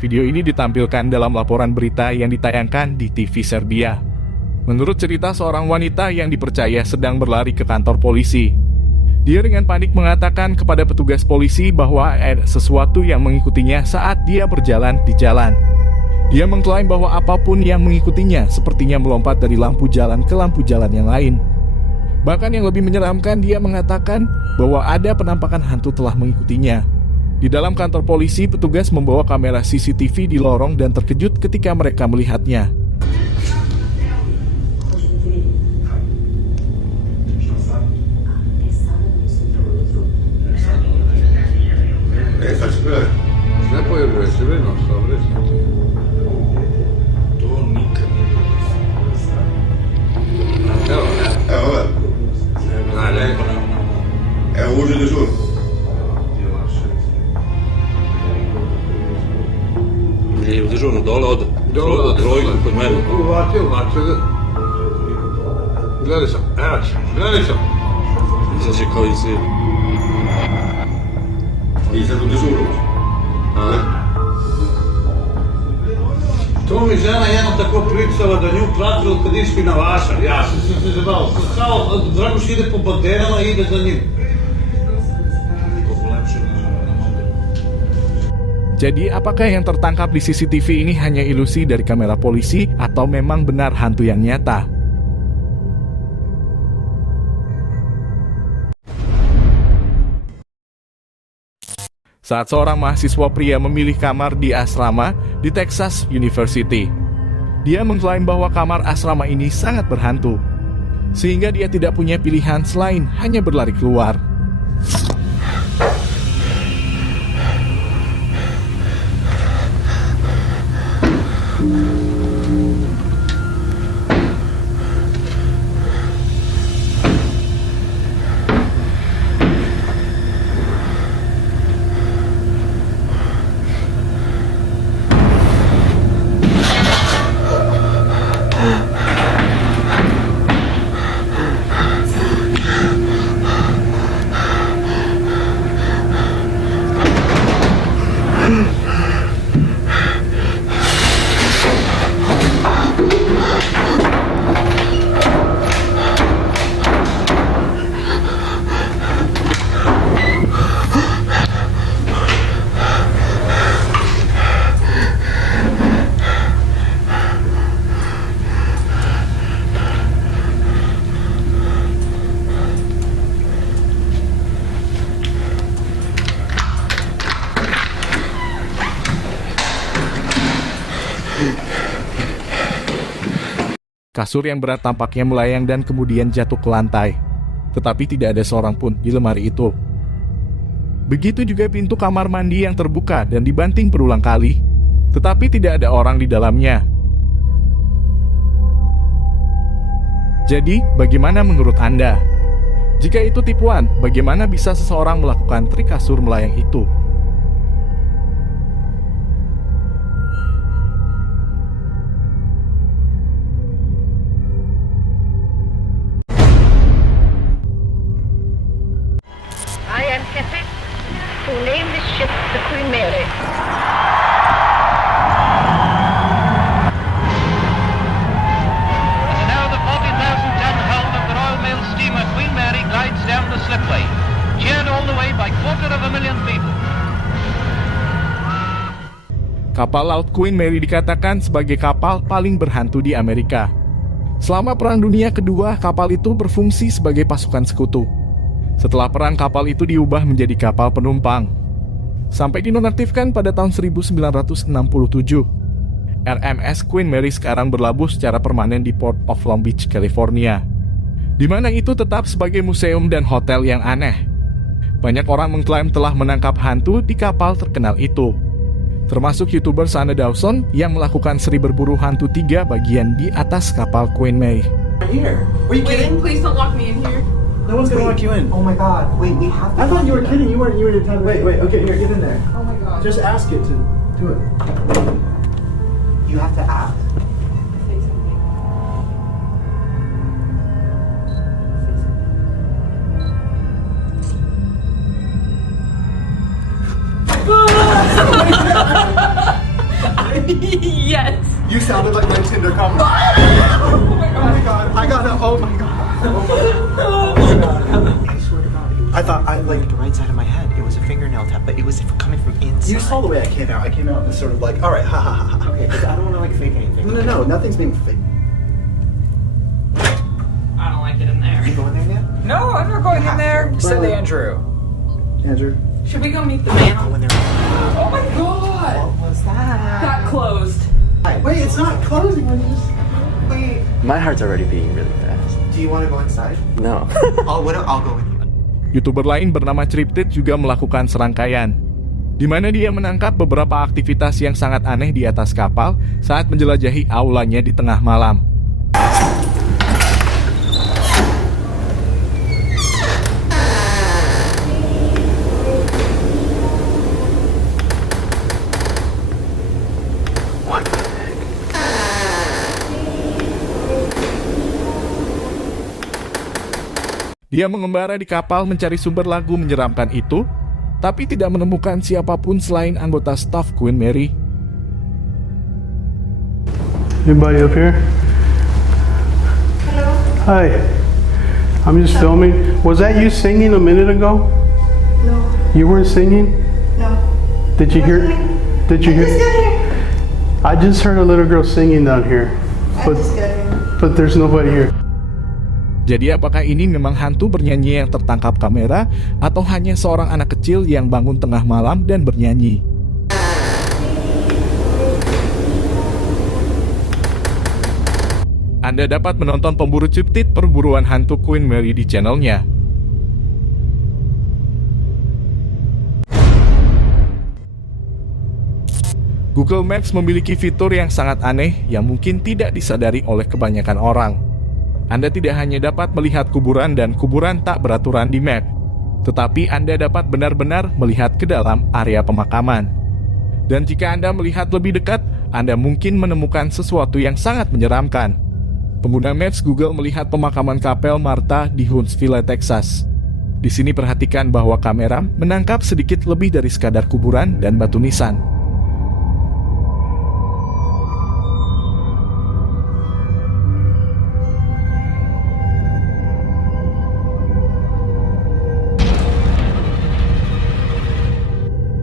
Video ini ditampilkan dalam laporan berita yang ditayangkan di TV Serbia. Menurut cerita seorang wanita yang dipercaya sedang berlari ke kantor polisi. Dia dengan panik mengatakan kepada petugas polisi bahwa ada sesuatu yang mengikutinya saat dia berjalan di jalan. Dia mengklaim bahwa apapun yang mengikutinya sepertinya melompat dari lampu jalan ke lampu jalan yang lain. Bahkan yang lebih menyeramkan, dia mengatakan bahwa ada penampakan hantu telah mengikutinya. Di dalam kantor polisi, petugas membawa kamera CCTV di lorong dan terkejut ketika mereka melihatnya. Je u dežurnu dole od trojku kod mene. Uvatio. Gledaj sam. Izađe kao iz zida. I sad u dežuru. To mi žena jedno tako pričala da nju pratilo kad išli na vašar. Ja sam se zabavio. Kao Draguš ide po baterama i ide za njim. Jadi, apakah yang tertangkap di CCTV ini hanya ilusi dari kamera polisi atau memang benar hantu yang nyata? Saat seorang mahasiswa pria memilih kamar di asrama di Texas University, dia mengklaim bahwa kamar asrama ini sangat berhantu, sehingga dia tidak punya pilihan selain hanya berlari keluar. Kasur yang berat tampaknya melayang dan kemudian jatuh ke lantai. Tetapi tidak ada seorang pun di lemari itu. Begitu juga pintu kamar mandi yang terbuka dan dibanting berulang kali. Tetapi tidak ada orang di dalamnya. Jadi, bagaimana menurut Anda? Jika itu tipuan, bagaimana bisa seseorang melakukan trik kasur melayang itu? Who named this ship the Queen Mary. And now the 40,000-ton hull of the Royal Mail steamer Queen Mary glides down the slipway, cheered all the way by 250,000 people. Kapal laut Queen Mary dikatakan sebagai kapal paling berhantu di Amerika. Selama Perang Dunia Kedua, kapal itu berfungsi sebagai pasukan sekutu. Setelah perang, kapal itu diubah menjadi kapal penumpang. Sampai dinonaktifkan pada tahun 1967. RMS Queen Mary sekarang berlabuh secara permanen di Port of Long Beach, California, di mana itu tetap sebagai museum dan hotel yang aneh. Banyak orang mengklaim telah menangkap hantu di kapal terkenal itu, termasuk YouTuber Sana Dawson yang melakukan seri berburu hantu 3 bagian di atas kapal Queen Mary. Here. Are you kidding? Please don't lock me in here. No one's gonna lock you in. Oh my god, wait, we have to. I thought you were kidding. You were telling me. Wait, okay, here, get in there. Oh my god. Just ask it to do it. You have to ask. Say something. Say something. Oh my god. I got it. Oh my god. I swear to God, it was I thought I like. the right side of my head. It was a fingernail tap, but it was coming from inside. You saw the way I came out. I came out and sort of like, all right, ha ha ha ha. Okay, but I don't want to like fake anything. No, nothing's being fake. I don't like it in there. You going there yet? No, I'm not going in there. Said Andrew. Andrew. Should we go meet the man? When they're. Oh my god! What was that? Got closed. Wait, it's not closing. We're just. Wait. My heart's already beating really fast. Do you want to go inside? No. I'll go with you. YouTuber lain bernama Triptid juga melakukan serangkaian, di mana dia menangkap beberapa aktivitas yang sangat aneh di atas kapal saat menjelajahi aulanya di tengah malam. Dia mengembara di kapal mencari sumber lagu menyeramkan itu, tapi tidak menemukan siapapun selain anggota staf Queen Mary. Anybody up here? Hello? Hi. I'm just filming. Was that you singing a minute ago? No, You weren't singing? no. Did you hear? Did you hear? I just heard a little girl singing down here, but there's nobody here. Jadi apakah ini memang hantu bernyanyi yang tertangkap kamera atau hanya seorang anak kecil yang bangun tengah malam dan bernyanyi? Anda dapat menonton pemburu Triptid perburuan hantu Queen Mary di channelnya. Google Maps memiliki fitur yang sangat aneh yang mungkin tidak disadari oleh kebanyakan orang. Anda tidak hanya dapat melihat kuburan dan kuburan tak beraturan di map, tetapi Anda dapat benar-benar melihat ke dalam area pemakaman. Dan jika Anda melihat lebih dekat, Anda mungkin menemukan sesuatu yang sangat menyeramkan. Pengguna Maps Google melihat pemakaman Kapel Martha di Huntsville, Texas. Di sini perhatikan bahwa kamera menangkap sedikit lebih dari sekadar kuburan dan batu nisan.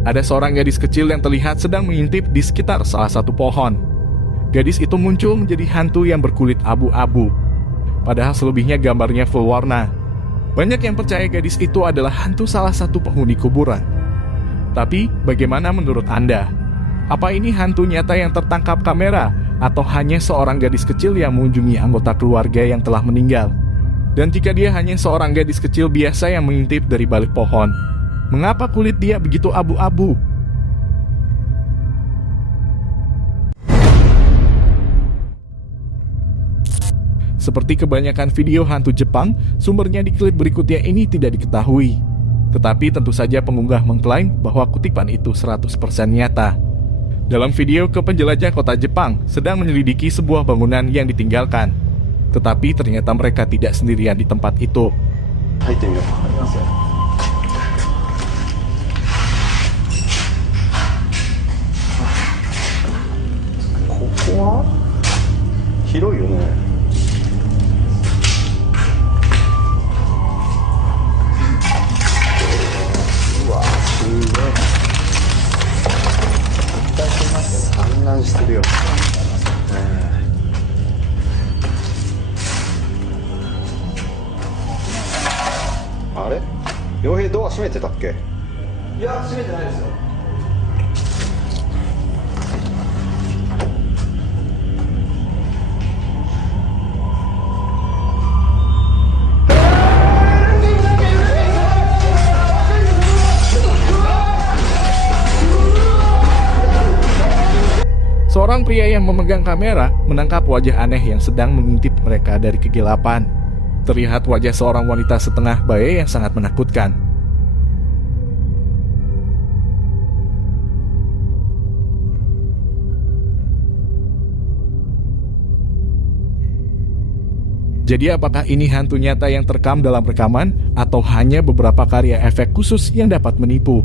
Ada seorang gadis kecil yang terlihat sedang mengintip di sekitar salah satu pohon. Gadis itu muncul menjadi hantu yang berkulit abu-abu, padahal selebihnya gambarnya full warna. Banyak yang percaya gadis itu adalah hantu salah satu penghuni kuburan. Tapi, bagaimana menurut Anda? Apa ini hantu nyata yang tertangkap kamera, atau hanya seorang gadis kecil yang mengunjungi anggota keluarga yang telah meninggal? Dan jika dia hanya seorang gadis kecil biasa yang mengintip dari balik pohon, mengapa kulit dia begitu abu-abu? Seperti kebanyakan video hantu Jepang, sumbernya di klip berikutnya ini tidak diketahui. Tetapi tentu saja pengunggah mengklaim bahwa kutipan itu 100% nyata. Dalam video ke penjelajah kota Jepang sedang menyelidiki sebuah bangunan yang ditinggalkan. Tetapi ternyata mereka tidak sendirian di tempat itu. Seorang pria yang memegang kamera menangkap wajah aneh yang sedang mengintip mereka dari kegelapan. Terlihat wajah seorang wanita setengah bayi yang sangat menakutkan. Jadi apakah ini hantu nyata yang terekam dalam rekaman atau hanya beberapa karya efek khusus yang dapat menipu?